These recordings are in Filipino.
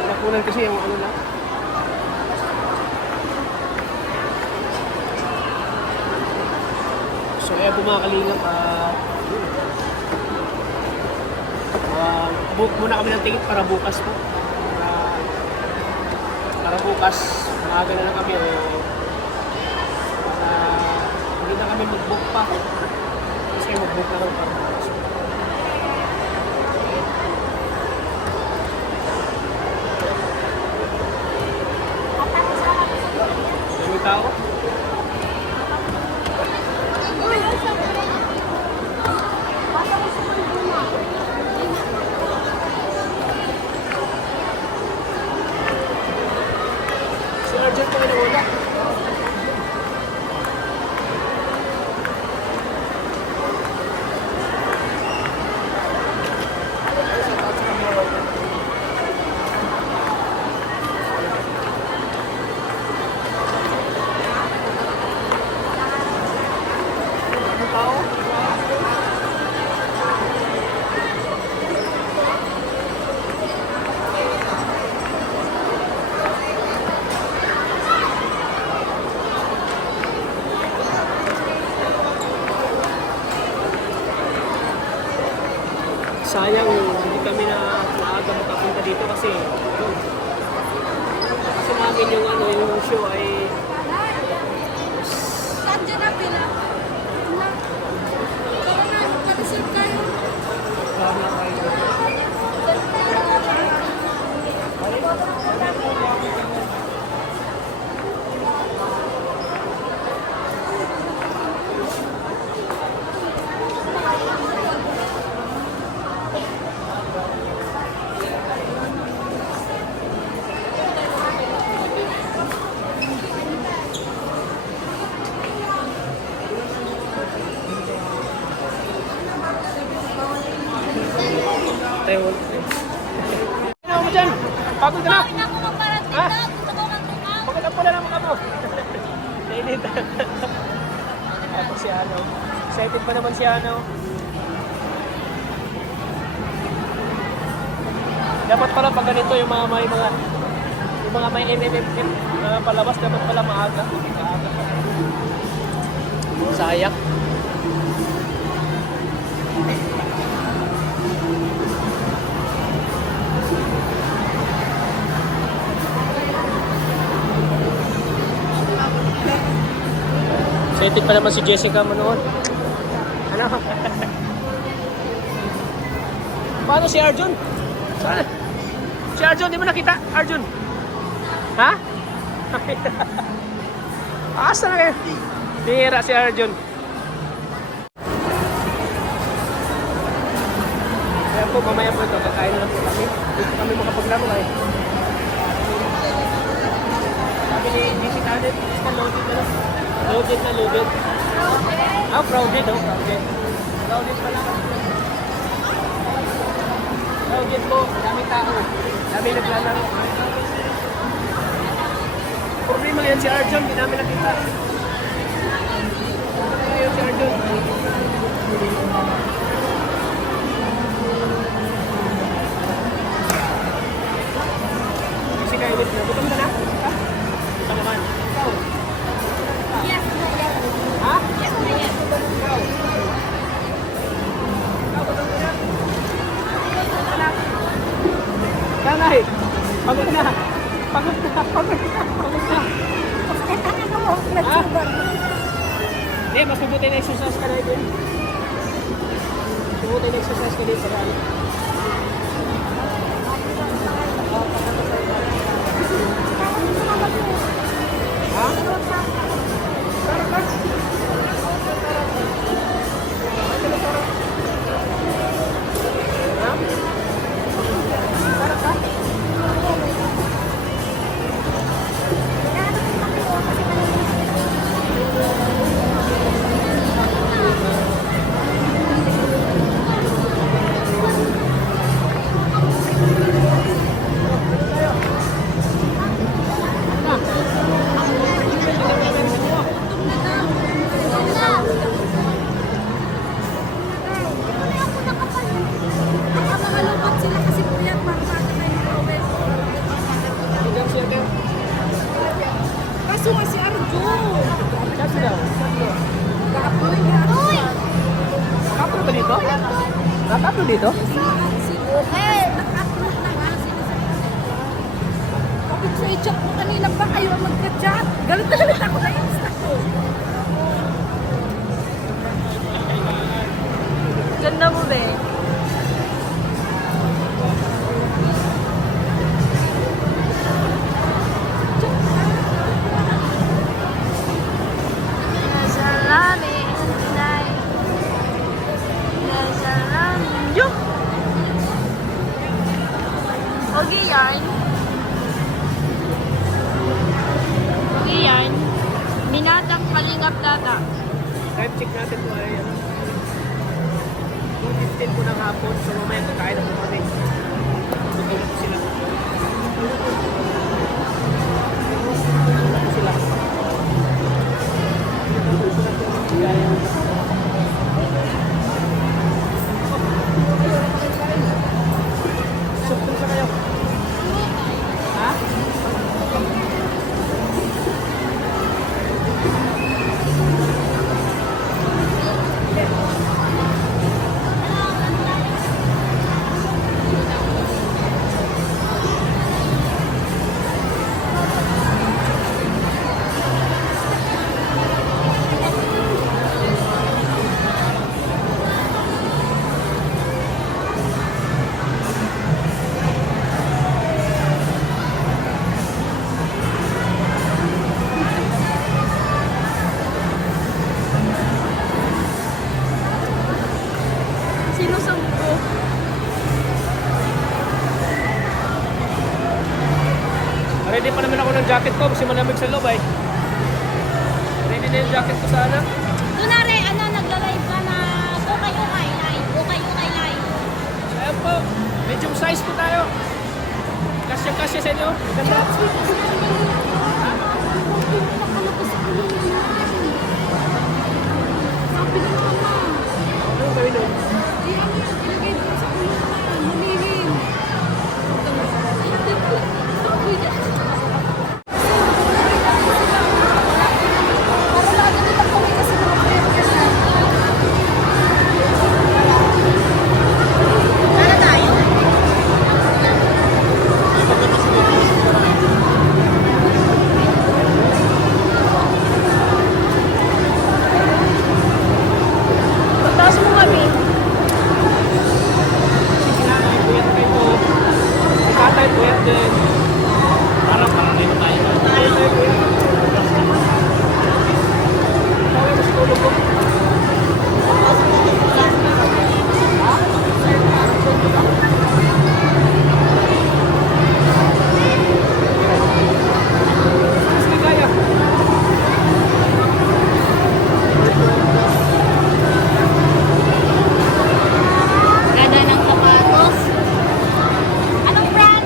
nakunan kasi yung ano na. So kaya po mga kalingap, book muna kami ng ticket para bukas po. Para bukas, maaga na lang kami o hindi na kami mag-book pa. Kasi mag-book na lang para bukas. May tao? Si Arjun po inauna. Sayang hindi kami na maaga makapunta dito kasi namin yung ano yung show ay Saan dyan na pila? Tara na, mag-reserve tayo. Taiwan. Ano mo dyan? Pagod ka na? Bakit ako magparating Ha? na? Gusto ko magtumaw. Bakit ang pala naman ako? Nainit. Tapos si ano. Excited pa naman si ano. Dapat pala pag ganito yung mga may MMFF palabas dapat pala maaga. Sayang. Excited pa naman si Jessica mo noon. Ano? Paano si Arjun? Saan? Si Arjun, di mo nakita? Arjun? Ha? Asa na kayo? Tira si Arjun. Kaya po, mamaya po ito. Kakain na lang po kami. Dito kami makapaglaro kayo. Sabi ni Jessica, loaded na lang. Loaded na loaded. Ah, crowded oh, crowded. Crowded pala. Crowded po, daming tao. Daming naglalaro. Problema yan si Arjun, hindi namin nakita. Ayun si Arjun. Kasi kayo ulit na. Gutom ka na? Ha? Gutom naman. Ikaw? Yes, na yes. Ha? Yes, na yes. Ikaw? Ikaw, gutom ka na? Gutom ka na? Nanay, pagod na. Pagod na, pagod na, pagod na. Ha? Hindi, mas mabuti na exercise ka na din. Mas mabuti na exercise ka din para ano. Ha? Sarap ka? Ha? Sarap ka? Tatlo dito? Okay. Nag-upload na nga. Kapag sa i-chat mo kanina pa kayo magka-chat. Galit na galit ako na Insta ko. Ganda mo, be. Salami inay. Salami. Yo. Okay, yarn. Okay, yarn. Minatang kalingap data. Time check natin po ay 2:15 po ng hapon. So mamaya kakain na po kami. Tutulog po sila. Tutulog po sila. Sukong sa kayo. Ha? Sinusumpo. Ready pa naman ako ng jacket ko kasi malamig sa loob ay. Ready na yung jacket ko sana. Kunwari, nagla-live ka na ukay-ukay live. Ukay-ukay live. Ayan po, medium size po tayo. Kasya-kasya sa inyo. Ganda. Sabi ng mama. Ano yung gawin nun? Ilagay ko sa kulungan. Humihin. Para lagi nila kami kasi mga pera na. Para tayo. Pagtaas mo kami. Si kinanay, puyat kayo po. Si tatay, puyat din. Parang dito tayo. Tayo, puyat. Tayo mo si tulog ko. Sige, kaya. Ganda ng sapatos. Anong brand?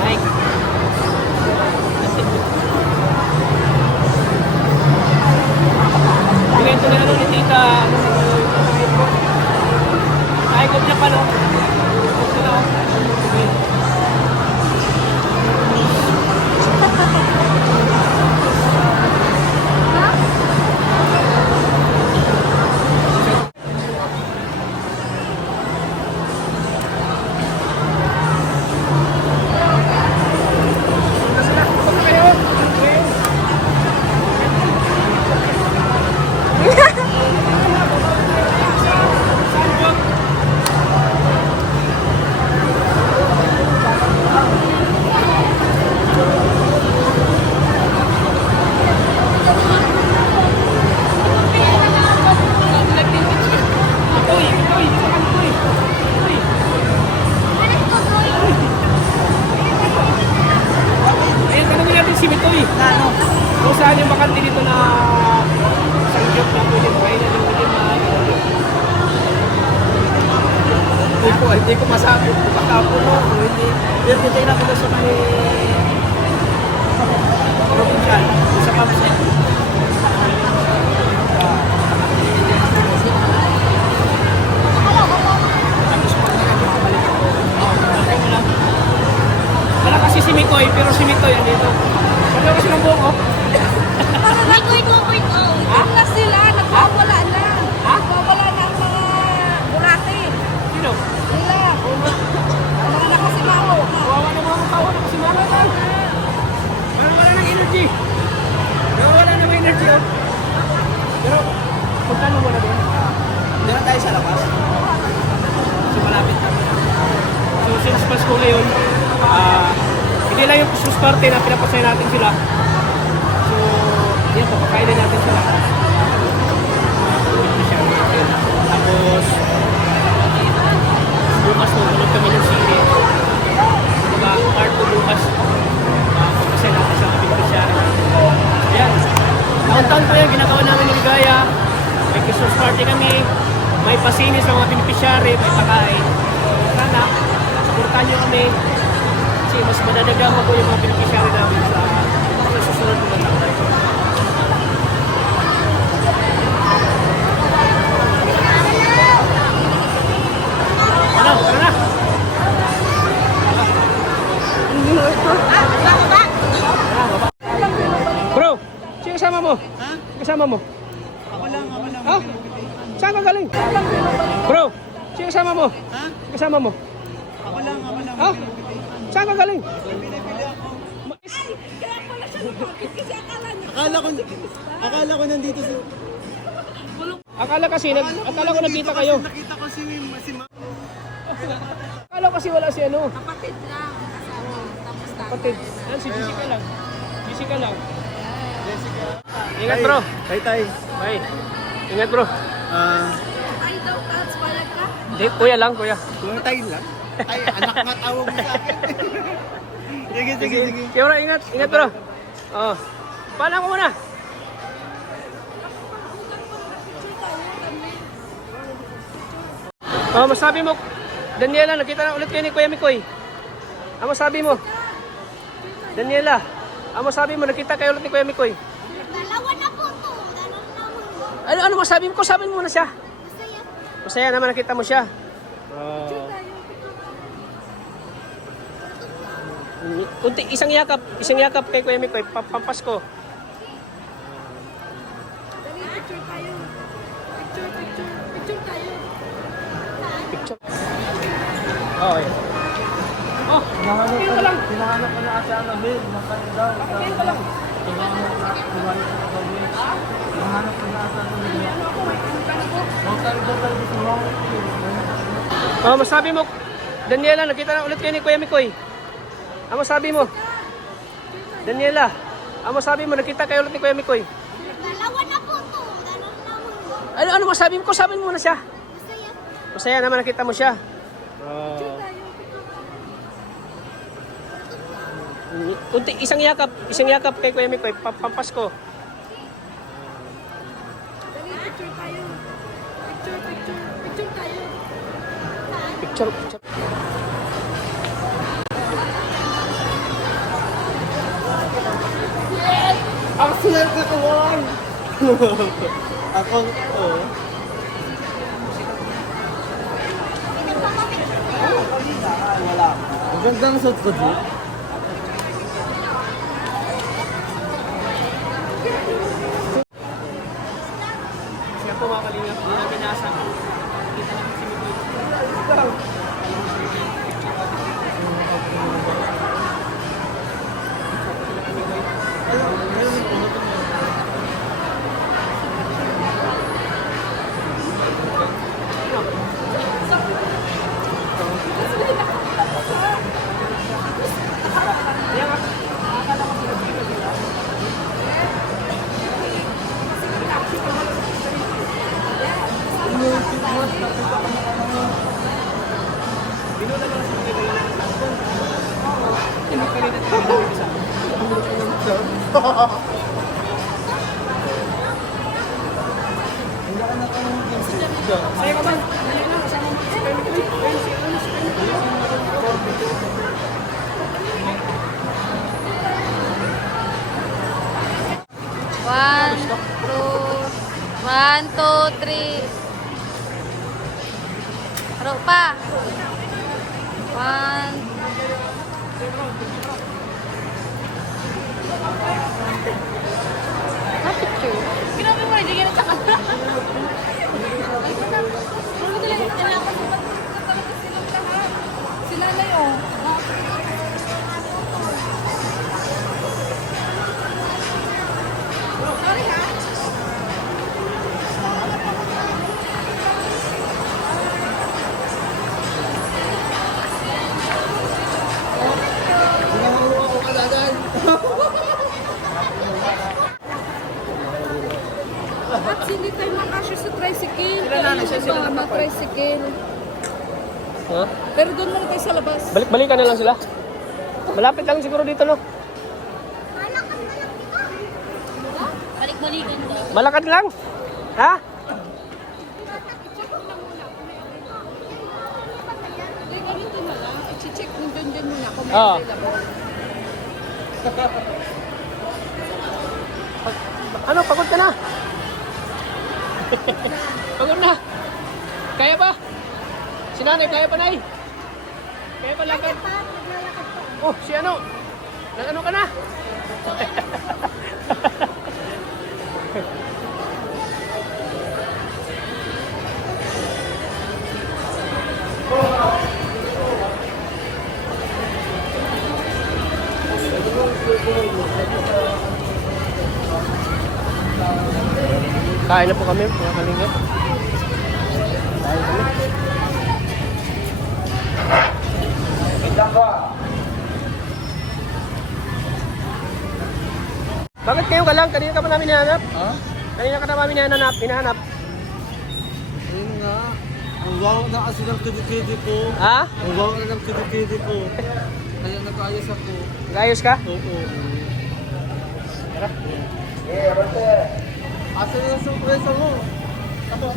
Nike. Bigay ito na ano ni tita. Ay, kung niya pa no? Kung sila o. Okay. Kasi na, huwag na kayo. Okay. Uy, uy, uy, uy. Ayun, tanongin natin si Mitoy. Kung saan yung bakante dito na sangyok na pwede kainan yung pwede na hindi ko masabi kung baka po no, o hindi. Dito na ko sa may provincial, sa Kamsen. Wala kasi si Mikoy, pero si Mitoy andito. Wala kasi ng buhok, oh. Mikoy 2.0. Na sila, nagwawala na. Nagwawala na ang mga burate. Wala na kasi mao. Kawawa na mga tao na kasi mga tao. Wala ng energy. Wala na energy. Oh. Pero, punta mo muna doon. Hindi na tayo sa labas. Kasi malapit na. So, since Pasko ngayon, hindi lang yung Christmas party na pinapasaya natin sila. So, yan po, pakainin natin sila. Tapos, bukas po, tulog kami ng sili. Diba, part 2 bukas. Pagpasaya natin sa beneficiary natin. Yan. Taon-taon po yan, ginagawa namin ni Ligaya. May Christmas party kami. May pasinis ng mga beneficiary, may pakain. Sana, supportan nyo kami. Kasi mas madadagdagan po yung mga beneficiary namin sa susunod ng mga taon. Ano? Tara na! Bro, sino kasama mo? Ha? Sino kasama mo? Ako lang. Ha? Saan ka galing? Bro, sino kasama mo? Ha? Sino kasama mo? Ako lang. Ha? Saan ka galing? Binibili ako. Kaya pala siya lumapit kasi Akala ko nandito si... Akala ko nakita kayo. Nakita ko si Ma. Akala ko kasi wala si ano. kapatid lang. Kasama. Tapos tatay. Kapatid. Yan, si Jessica lang. Jessica lang. Jessica. Ingat bro. Tay. Bye. Ingat bro. Ay daw, Tats, payag ka? Hindi, kuya lang, kuya. Tay lang. Ay, anak nga tawag mo sa akin. Sige. Sige bro, ingat. Ingat bro. Oh. Paalam ko muna. Oh, masabi mo, Daniela, nakita na ulit kayo ni Kuya Mikoy. Ano masabi mo? Daniela, ano masabi mo, nakita kayo ulit ni Kuya Mikoy. Dalawa na po to. Dalawa na. Ano masabi mo? Sabi mo na siya. Masaya. Masaya naman nakita mo siya. Oh. Kunti, isang yakap kay Kuya Mikoy, pampasko. Dali, picture tayo. Picture tayo. Picture. Oh, yeah. Oh, tingin ka lang. Hinahanap ko na asa ano, Bill. Nakaya daw. Tingin ka lang. Hinahanap ko na asa ano, Bill. Oh, masabi mo, Daniela, nakita na ulit kayo ni Kuya Mikoy. Ano masabi mo? Daniela, ano masabi mo, nakita kayo ulit ni Kuya Mikoy. Dalawa na po to. Dalawa na. Ano masabi mo? Sabi mo na siya. Masaya. Masaya naman nakita mo siya. Oh. Kunti, isang yakap kay Kuya Mikoy, pampasko. Dali, picture tayo. Picture tayo. Picture. Ang swerte ko, Juan! Ako, oo. Wala. Ang ganda ng suit ko, G. Siya po mga kalingap, hindi namin nasa. Kita namin si Mikoy. Saya ka ba? One, two, three. Haro pa. One. Picture. Ginabi mo, hindi ganun sa kanila. Ay, Nasaan sila Mga nagpapark? tricycle. Ha? Pero doon muna tayo sa labas. Balik-balikan na lang sila. Malapit lang siguro dito, no? Balik-balikan daw. Malakad lang. Ha? Hindi, ganito na lang. I-check mo dyan muna kung may Oo. available. Ano, pagod ka na? Pagod na? Kaya ba? Si nanay, kaya pa, nay? Kaya pa lakad? Oh, si ano? Nag-ano ka na? Kain na po kami, mga kalingap. Kain kami. Bakit kayo ka lang? Kanina ka pa namin hinahanap? Ha? Kanina ka namin hinahanap. Ayun nga. Ang wow na kasi ng kidi-kidi ko. Ha? Ang wow na ng kidi-kidi ko. Kaya nag-ayos ako. Gayos ka? Oo. Tara. Asan yung surpresa mo? Ako.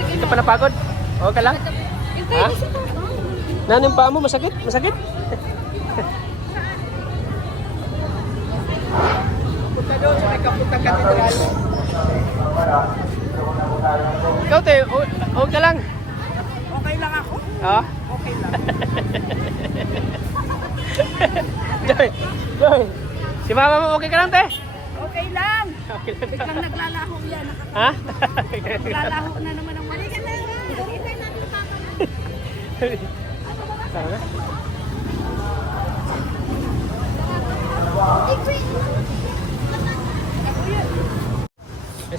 Hindi ka pa napagod? Okay ka lang? Ha? Nanin pa mo? Masakit? Masakit? Punta doon sa may Kapuntang Katedral. Ikaw, te, okay ka lang? Okay lang ako? Ha? Okay lang. Joy, Joy. Si mama mo okay ka lang, te? Okay lang. Okay lang. Biglang naglalaho yan. Ha? Naglalaho na naman ang wala. Halika na. Hintay natin yung papa mo. Tara na.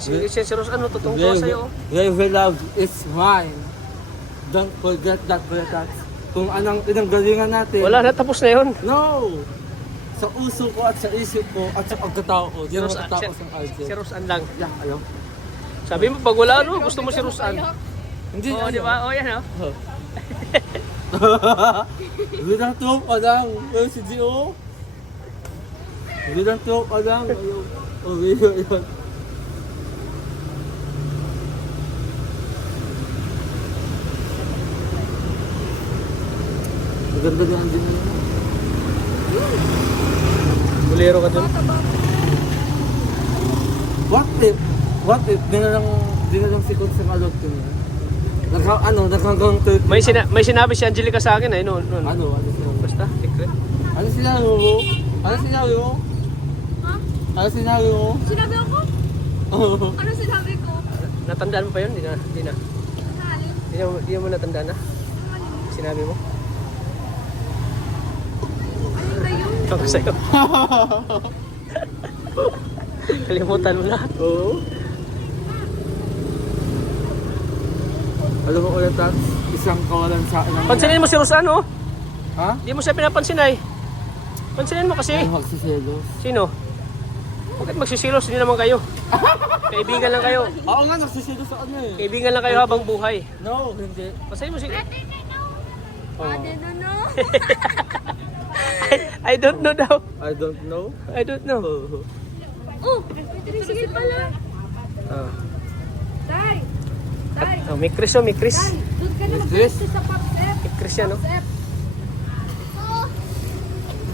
Si Ros, ano, tutungko sa'yo. Your love is mine. Don't forget that, Bretax. Kung anong pinanggalingan natin. Wala na, tapos na yun. No! Sa uso ko at sa isip ko at sa pagkatao ko. Di Si na Ros, matatapos ang RJ. si Rosan lang. Yeah, ayaw. Sabi mo, pag wala, ano, gusto mo si Rosan. Hindi, Oo, di ba? Oo, yan, oh. Bilang tropa ka lang. Well, si Gio. Bilang tropa ka lang. Ayaw. Oh, yun. Maganda din ang din. Bulero ka dun. What if, di na lang sikot sa kalot ko niya. Naghanggang third. May sinabi si Angelica sa akin, ay, noon. Ano sinabi? Basta, secret. Ano sinabi mo? Ano sinabi mo? Ha? Ano sinabi mo? Sinabi ako? Ano sinabi ko? Natandaan mo pa yun? Di na. Halin. Di mo natandaan na? Sinabi mo? Ano na yun? Ito ka sa'yo. Kalimutan mo na. Oo. Alam mo ulit, Tats, isang kawalan sa akin. Pansinin mo si Rosan, oh. Ha? Di mo siya pinapansin, ay. Pansinin mo kasi. Ay, magsiselos. Sino? Bakit magsisilos? Hindi naman kayo. Kaibigan lang kayo. Oo nga, nagsiselos sa kanya eh. Kaibigan lang kayo habang buhay. No, hindi. Pansinin mo si... Oh. I don't know daw. I don't know. I don't know. Oh. Oh! Sige pala. Ah. Tay! Tay! Oh, may Chris, oh, may Chris. Tay! Doon ka na Yes, mag-practice sa PopSep. May Chris yan, oh. PopSep.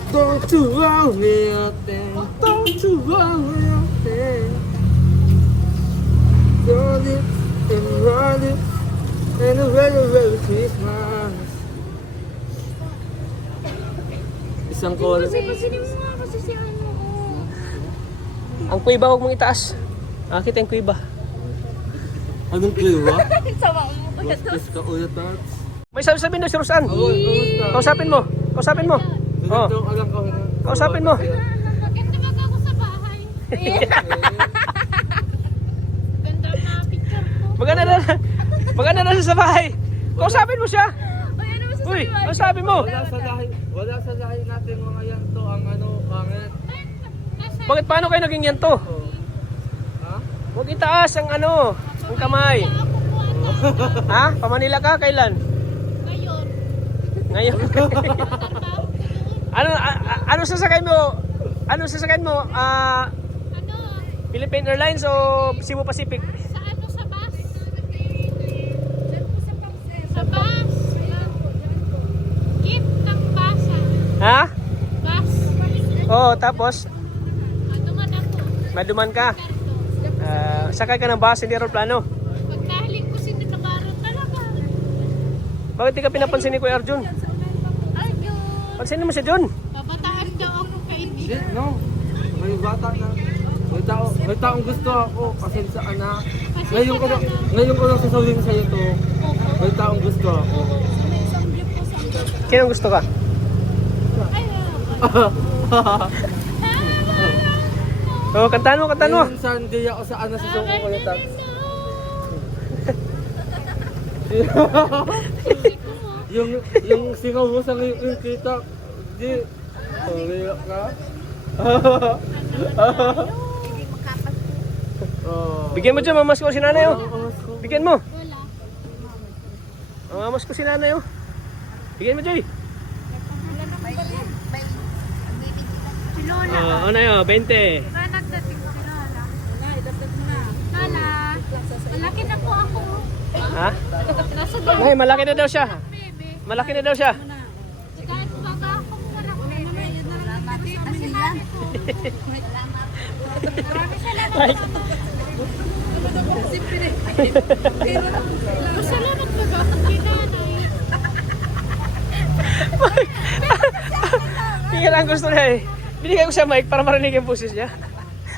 Don't you want me out there? Don't you want me out there? Got it and run it and a very, very Christmas. Isang call. Pasinin mo nga kasi si ano. Ang kuiba, huwag mong itaas. Kita yung kuiba. Anong kiwa? Sama mo pa ito. Is ka ulit, Tats? May sabi-sabihin daw si Rosan. Oo, kamusta? Kausapin mo. Kausapin mo. Oh. Ganito, alam ko. Kausapin mo. Maganda ba ako Ganda na picture ko. Maganda na siya sa bahay. Kausapin mo siya. Ay, ano mo Uy, ang sabi mo? Wala sa lahi natin mga yan to ang ano, pangit. Bakit paano kayo naging yan to? Oh. Ha? Huwag itaas ang ano, ang kamay. Ako po ata. Ha? Pamanila ka? Kailan? Ngayon. Ngayon. Ano sasakay mo? Ano sasakay mo? Ano? Philippine Airlines o Cebu Pacific? Sa ano? Sa bus? Sa bus. Gift ng basa. Ha? Bus. Oo, tapos Ano man ako? maduman ka. Karto. Sakay ka ng bus, hindi aeroplano. Pagkahiling ko si Navarro talaga. Bakit di ka pinapansin ni Kuya Arjun? Ayun. Pansinin mo siya Jun. Babataan daw ako Hindi, kaibigan. no. May bata na. May taong gusto ako kasi sa anak. Ngayon ko lang sasabihin sa'yo to. May taong gusto ako. Sino gusto ka? Oo, kantahan mo. Minsan di ako sa anak sa suko ko yung tax. yung singaw mo sa ngayon kita. Di. Riyak ka? Oh. Bigyan mo dyan, mamas ko si nanay oh. Ang ko. Bigyan mo. Wala. Mamas ko si nanay oh. Bigyan mo, Joy. Si Lola. Ano yun, 20. Saan nagdating si Lola? Wala, idagdag mo na. Lola, malaki na po ako. Ha? Nasa doon. Ngay, malaki na daw siya. Baby. Malaki na daw siya. Kahit baga akong wala ko. Marami salamat. Like, Masalamat baga akong kinanay. Tingnan ang gusto niya eh. Binigay ko siya mic para marinig yung boses niya.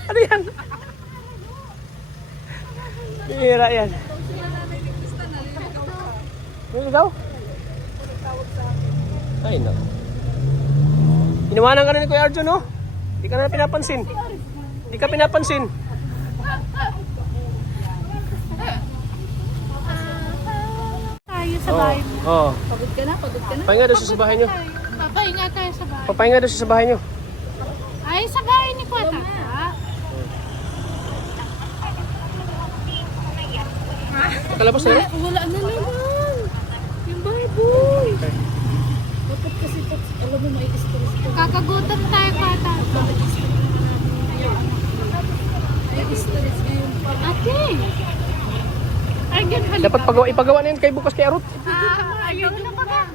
Ano yan? Bihira yan. Niligaw? Ay, no. Iniwanan ka na ni Kuya Arjun, no? Hindi ka na pinapansin. Hindi ka pinapansin. Tayo sa Oo. bahay. Oo. Pagod ka na, pagod ka na. Pahinga daw siya sa bahay niyo. Papahinga tayo sa bahay. Papahinga daw siya sa bahay niyo. Ay, sa bahay ni Kwata. Kalabas na rin? Wala na naman. Yung baboy. Dapat kasi, alam mo, may stress ko. Kakagutom tayo, Kwata. May stress ngayon pa. Ate! Ay, ganun. Dapat ipagawa na yun kay bukas kay Arut. Ayaw na ba ba?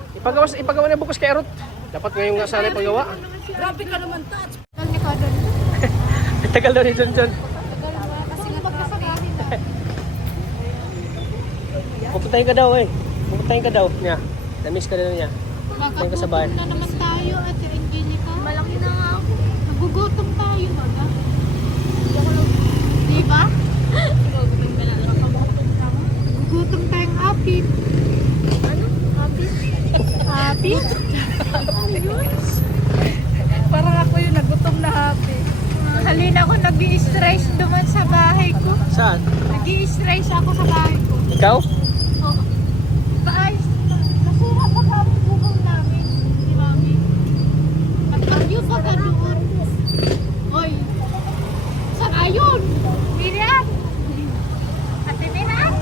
Ipagawa na bukas kay Arut. Dapat ngayon nga sana ipagawa. Grabe ka naman, Tats. Ang ni Kwata. Tagal daw ni John John. Kasi nga pagkasabihin na. Pupuntahin ka daw eh. Pupuntahin ka daw niya. Na-miss ka daw niya. Pupuntahin ka sa bahay. Kakagutom na naman tayo, Ate Angelica. Malaki na nga ako. Nagugutom tayo, baga. Di ba? Nagugutom tayong apit. Ano? Apit? Apit? Parang ako yung nagutom na happy. Halina ako nag-i-stress duman sa bahay ko. Saan? Nag-i-stress ako sa bahay ko. Ikaw? Oh. Baay, nasira pa kami bubong namin ni Mami. At bagyo pa ka doon. Oy, saan ayon? Miriam! Ate Miriam?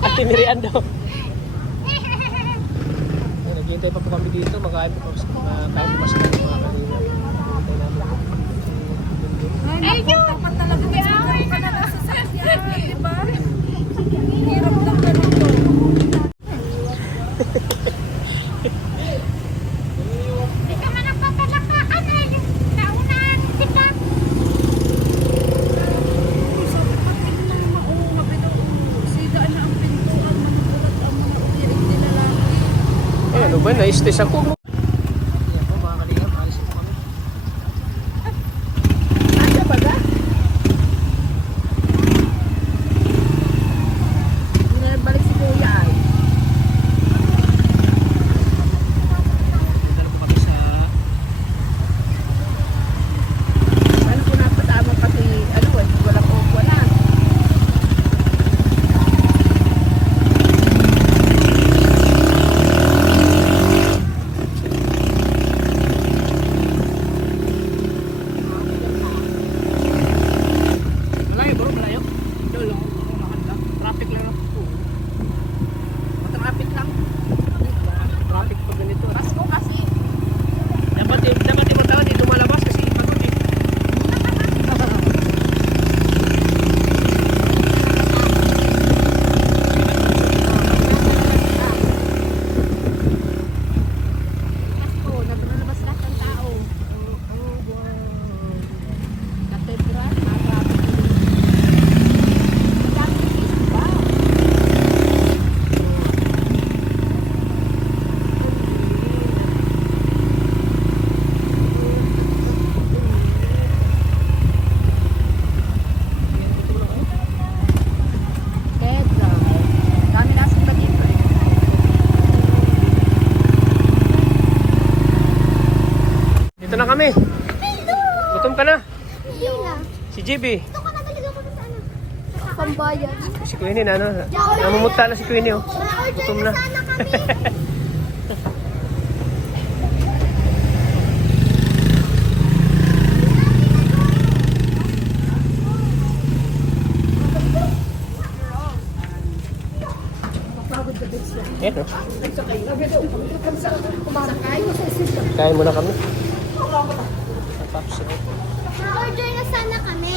Ate Miriam daw. Naghihintay pa po kami dito. Makain po kami sa mga kanina. Ayun! Dapat talaga may sponsor ka na nasa sasyan, di ba? Hirap lang ganito. Hindi ka man nagpapalakaan eh. Naunahan kita. Sabi pa tingnan mo, mabito. Sigaan na ang pintuan, manugulat ang mga umiring nila lagi. Eh, ano ba? Na-stress ako. Asa ba ba? Hindi na balik si Kuya ay. Dala po kami sa na kami. Gutom ka na. Hindi na. Si JB. Ito ka nagaligaw ko sa ano? Pambayan. Si Queenie na, ano? Namumuta na si Queenie, oh. Gutom na. Sana kami. Eto. Kain muna kami. Ma-order na sana kami.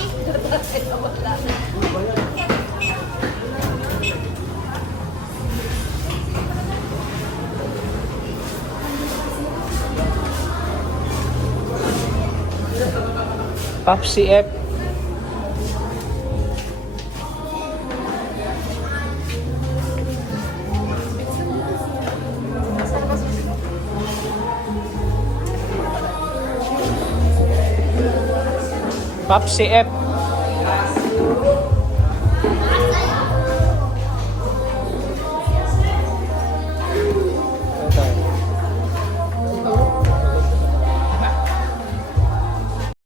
Papsi F. Papsi F.